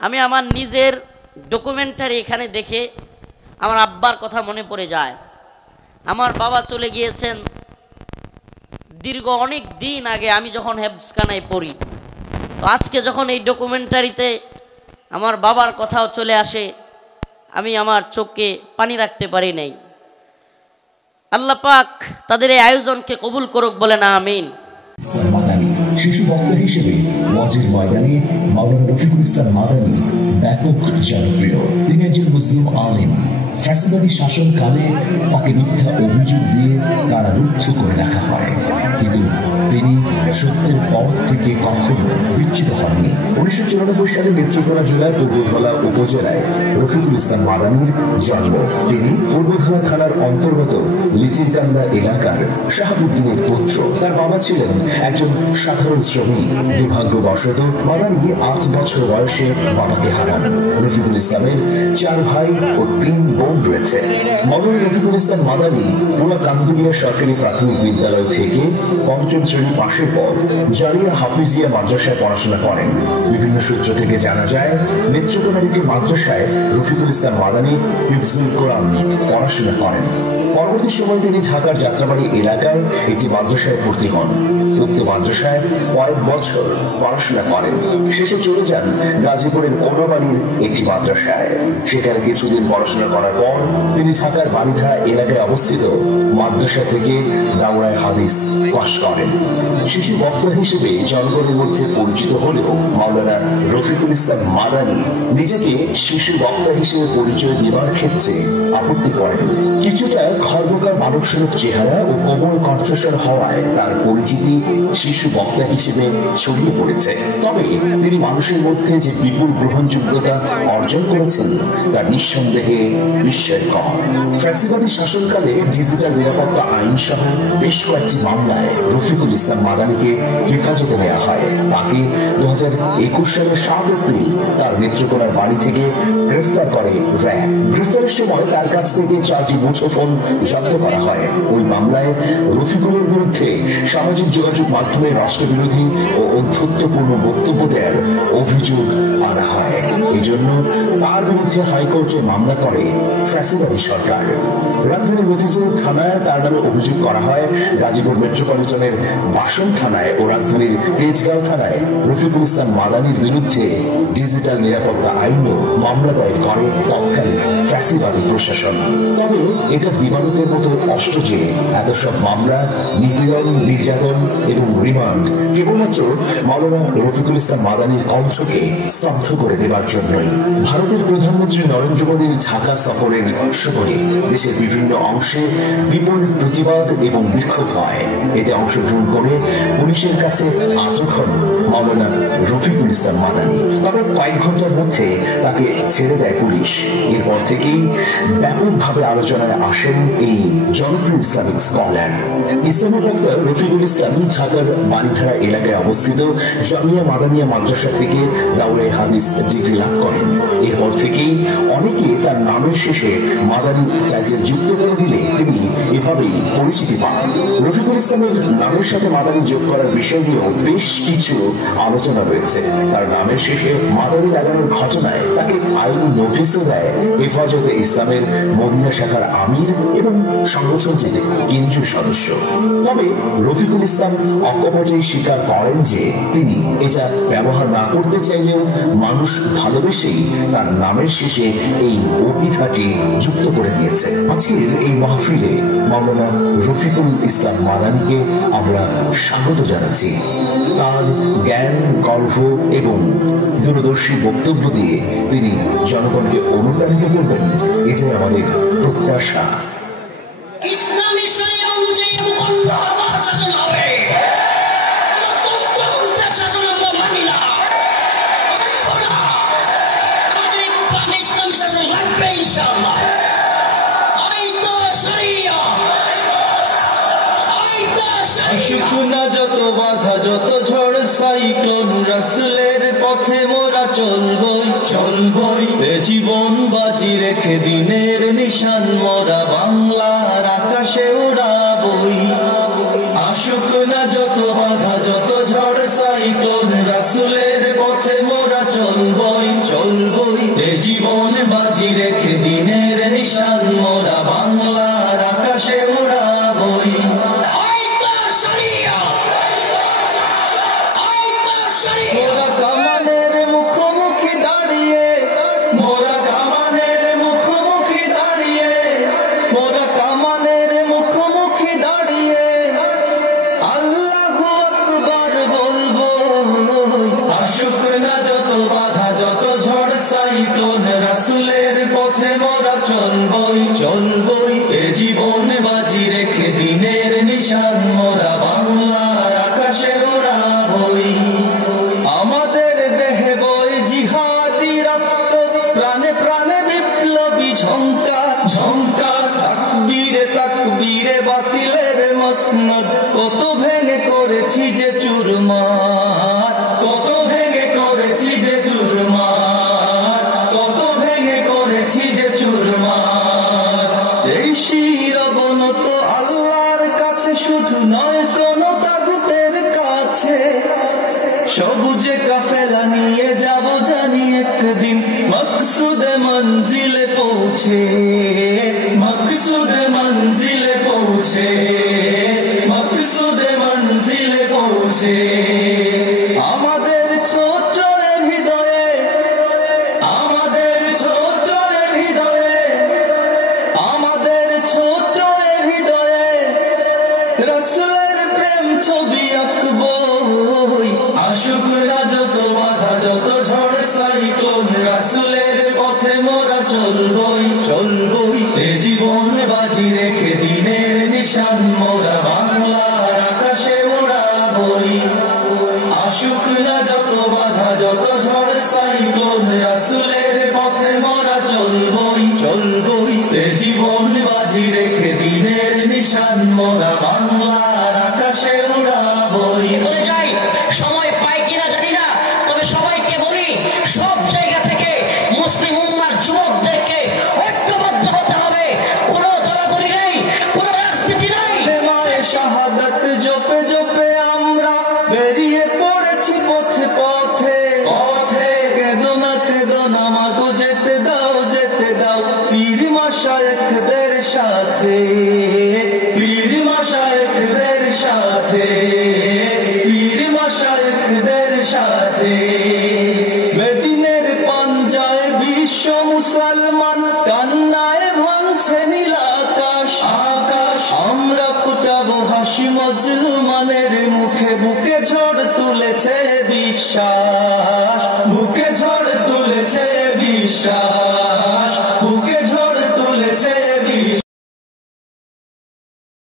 আমি আমার নিজের ডকুমেন্টারি এখানে দেখে আমার আব্বার কথা মনে পড়ে যায়। আমার বাবা চলে গিয়েছেন দীর্ঘ অনেক দিন আগে, আমি যখন হেফজখানায় পড়ি। তো আজকে যখন এই ডকুমেন্টারিতে আমার বাবার কথাও চলে আসে, আমি আমার চোখে পানি রাখতে পারি নাই। আল্লাহ পাক তাদের এই আয়োজনকে কবুল করুক, বলেন আমিন। মাদানী শিশু বক্তা হিসেবে ওয়াজের ময়দানে মাওলানা রফিকুল ইসলাম মাদানী ব্যাপক জনপ্রিয়। তিনি একজন মুসলিম আলেম। ফ্যাসিবাদী শাসনকালে তাকে মিথ্যা অভিযোগ দিয়ে কারারুদ্ধ করে রাখা হয়, কিন্তু তিনি সত্যের পথ থেকে কখনো বিচ্যুত হননি। 1994 সালে নেত্রকোনা জেলার পূর্বধলা উপজেলায় রফিকুল ইসলাম মাদানীর জন্ম। তিনি পূর্বধলা থানার অন্তর্গত লিটিরকান্দা এলাকার শাহাবুদ্দিনের পুত্র। তার বাবা ছিলেন একজন সাধারণ শ্রমিক। দুর্ভাগ্যবশত মাদানী 8 বছর বয়সে বাবাকে হারান। রফিকুল ইসলামের 4 ভাই ও 3 বোন রয়েছে। মাওলানা রফিকুল ইসলাম মাদানী পুরা কান্দুলিয়া সরকারি প্রাথমিক বিদ্যালয় থেকে 5ম শ্রেণী পাশের পর জারিয়া হাফিজিয়া মাদ্রাসায় পড়াশোনা করেন। বিভিন্ন সূত্র থেকে জানা যায়, নেত্রকোনার একটি মাদ্রাসায় রফিকুল ইসলাম মাদানী হিফজুল কোরআন পড়াশোনা করেন। পরবর্তী সময়ে তিনি ঢাকার যাত্রাবাড়ি এলাকায় একটি মাদ্রাসায় ভর্তি হন। উক্ত মাদ্রাসায় কয়েক বছর পড়াশোনা করেন। শেষে চলে যান গাজীপুরের কোনাবাড়ির একটি মাদ্রাসায়। সেখানে কিছুদিন পড়াশোনা করার পর তিনি ঢাকার বাণীধারা এলাকায় অবস্থিত মাদ্রাসা থেকে দাওরায়ে হাদিস পাশ করেন। শিশু বক্তা হিসেবে জনগণের মধ্যে পরিচিত হলেও মাওলানা রফিকুল ইসলাম মাদানী নিজেকে শিশু বক্তা হিসেবে পরিচয় দেওয়ার ক্ষেত্রে আপত্তি করেন। কিছুটা খর্বকার মানবস্বরূপ চেহারা ও কোমল কণ্ঠস্বর হওয়ায় তার পরিচিতি শিশু বক্তা হিসেবে ছড়িয়ে পড়েছে। তবে তিনি মানুষের মধ্যে যে বিপুল গ্রহণযোগ্যতা অর্জন করেছেন তা নিঃসন্দেহে বিস্ময়কর। ফ্যাসিবাদী শাসনকালে ডিজিটাল নিরাপত্তা আইন সহ বেশ কয়েকটি মামলায় রফিকুল ইসলাম মাদানীকে হেফাজতে নেওয়া হয়। তাকে 2021 সালের 7 এপ্রিল তার নেত্রকোনার বাড়ি থেকে গ্রেফতার করে র্যাব। গ্রেফতারের সময় তার কাছ থেকে 4টি মুঠোফোন জব্দ করা হয়। ওই মামলায় রফিকুলের বিরুদ্ধে সামাজিক যোগাযোগ মাধ্যমে রাষ্ট্রবিরোধী ও অধ্যত্বপূর্ণ বক্তব্য দেওয়ার অভিযোগ আনা হয়। এজন্য তার বিরুদ্ধে হাইকোর্টে মামলা করে ফ্যাসিবাদী সরকার। রাজধানীর মতিঝিল থানায় তার নামে অভিযোগ করা হয়। গাজীপুর মেট্রোপলিটনের বাসন থানায় ও রাজধানীর তেজগাঁও থানায় রফিকুল ইসলাম মাদানীর বিরুদ্ধে ডিজিটাল নিরাপত্তা আইনে মামলা দায়ের করে তৎকালীন ফ্যাসিবাদী প্রশাসন। তবে এটা দিবালোকের মতো স্পষ্ট যে এত সব মামলা, নিপীড়ন, নির্যাতন এবং রিমান্ড কেবলমাত্র মাওলানা রফিকুল ইসলাম মাদানীর কণ্ঠকে স্তব্ধ করে দেবার জন্যই। ভারতের প্রধানমন্ত্রী নরেন্দ্র মোদীর ঢাকা সফরের সময়ে দেশের বিভিন্ন অংশে বিপুল প্রতিবাদ এবং বিক্ষোভ হয়। এতে অংশগ্রহণ করে পুলিশের কাছে আটক হন মাওলানা রফিকুল ইসলাম মাদানী। তবে কয়েক ঘন্টার মধ্যে তাকে ছেড়ে দেয় পুলিশ। এরপর থেকেই ব্যাপকভাবে আলোচনায় আসেন এই জনপ্রিয় ইসলামিক স্কলার। ইসলামী বক্তা রফিকুল ইসলাম ঢাকার বাণীধারা এলাকায় অবস্থিত জামিয়া মাদানিয়া মাদ্রাসা থেকে দাওরায়ে হাদিস ডিগ্রি লাভ করেন। এরপর থেকেই অনেকে তার নামের শেষে মাদানী টাইটেল যুক্ত করে দিলে তিনি এভাবেই পরিচিতি পান। রফিকুল ইসলামের নামের সাথে মাদানী যোগ করার বিষয় নিয়েও বেশ কিছু আলোচনা রয়েছে। তার নামের শেষে মাদানী লাগানোর ঘটনায় তাকে আইনি নোটিশও দেয় হেফাজতে ইসলামের মদিনা শাখার আমির এবং সংগঠনটির কেন্দ্রীয় সদস্য। তবে রফিকুল ইসলাম অকপটেই স্বীকার করেন যে তিনি এটা ব্যবহার না করতে চাইলেও মানুষ ভালোবেসেই তার নামের শেষে এই অভিধাটি যুক্ত করে দিয়েছে। আজকের এই মাহফিলে মাওলানা রফিকুল ইসলাম মাদানীকে আমরা স্বাগত জানাচ্ছি। তার জ্ঞান, গর্ভ এবং দূরদর্শী বক্তব্য দিয়ে তিনি জনগণকে অনুপ্রাণিত করবেন, এটাই আমাদের প্রত্যাশা। ইসলামী শরীয়ত অনুযায়ী মুকদ্দ আমার শাসন হবে। শাসন আমরা মানি না। আমাদের ইসলামী শাসন লাগবে ইনশাআল্লাহ। শুকুনা যত বাধা, যত ঝড় সাইক্লোন, রাসূলের পথে মোরা চলবই চলবই। এ জীবন বাজি রেখে দিনের নিশান মোরা বাংলার আকাশে উড়াবই। আসুক না যত বাধা, যত ঝড় সাইক্লোন, রাসূলের পথে মোরা চলবই চলবই। যাব জানি একদিন মকসুদে মঞ্জিলে পৌঁছে, মকসুদে মঞ্জিলে পৌঁছে, মকসুদে মঞ্জিলে পৌঁছে। আমাদের ছোট্ট হৃদয়ে, আমাদের ছোট্ট হৃদয়ে, আমাদের ছোট্ট হৃদয়ে রাসূলের প্রেম ছবি আঁকবো। আসুক না যত বাধা যত ঝড় সাইক্লোন, রাসূলের পথে মোরা চলবই চলবই। এ জীবন বাজি রেখে দিনের নিশান মোরা বাংলার আকাশে উড়াবই। আসুক না যত বাধা যত ঝড় সাইক্লোন, রাসূলের পথে মোরা চলবই চলবই। এ জীবন বাজি রেখে দিনের নিশান মোরা বাংলার আকাশে উড়াবই। বলে যাই, সময় পাই কিনা জানি না, তবে সবাইকে বলি সব জায়গা থেকে মুসলিম উম্মার যুবকদেরকে ঐক্যবদ্ধ হতে হবে। কোনো দলাদলি নেই, কোনো রাজনীতি নাই। কালেমায়ে শাহাদাত জপে জপে আমরা বেরিয়ে পড়েছি পথে পথে পথে। কেঁদো না মাগো যেতে দাও যেতে দাও পীর মাশায়েখদের সাথে, পীর মাশায়েখদের সাথে, পীর মাশায়েখদের সাথে। বেদিনের পাঞ্জায় বিশ্ব মুসলমান কান্নায় ভাঙছে নীল আকাশ আকাশ। আমরা ফুটাবো হাসি মজলুমানের মুখে, বুকে ঝড় তুলেছে বিশ্বাস, বুকে ঝড় তুলেছে বিশ্বাস।